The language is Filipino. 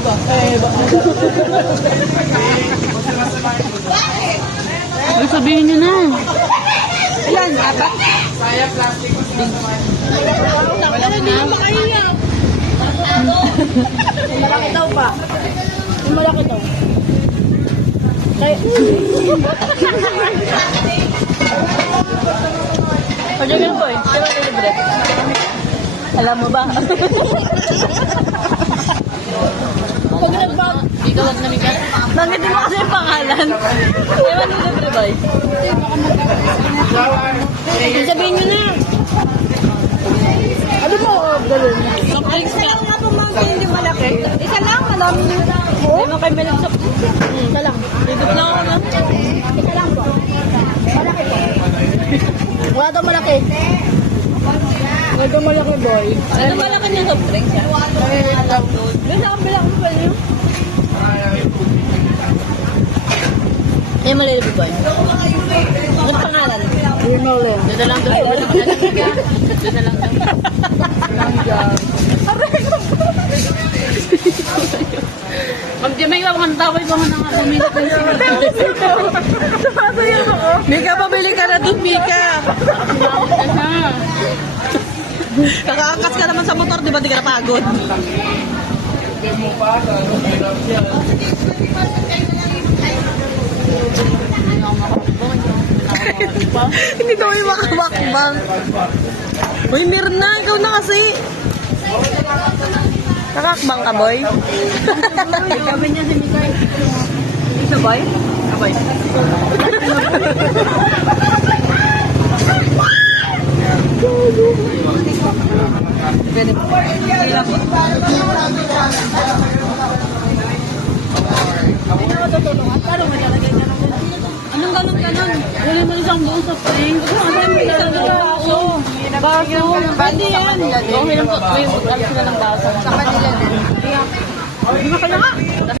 ba? Ay, sabihin niyo na. Ilan? Apat? Saya plastic. Wala na, hindi ko makahiya. Malaki daw pa. Malaki daw. Pwede ka na po eh. Kaya ka libre. Alam mo ba? Pag nag-bag. Di ka wag namigas. Nangitin mo kasi yung pangalan. Kaya ka libre ba eh? Sabihin nyo na. Ano mo? Galon. Isa lang nga po mga hindi malaki. Isa lang, madami nyo. Hindi mo kayo meron. Isa lang. Dito lang ako na. Isa lang po. Malaki po. Wala daw malaki. Wala daw malaki, boy. Ano malaki niya soft drinks yan? Doon sa kabila ko pa niyo. Eh, malilibi boy. Ano pangalan? Rinolin. Doon na lang doon. Doon na lang doon. Ma'am Jimay, kakanta ko ibang nga bumili ko yung sumasayaw ako. Mika, pabili ka na doon, Mika. Kakaangkas ka naman sa motor, di ba di ka napagod? Hindi ko may makabakbang. Uy, meron na. Ikaw na kasi. Nakakbang ka, boy? Sabi niya si Mikay. Isa, boy? Boy. Anong ganon-ganon? Wala mo isang buong sa prank. Ano mo isang baso? Baso? Pwede yan. Okay lang po. May sila ng baso. Sa kanila din. Hindi ka kailangan.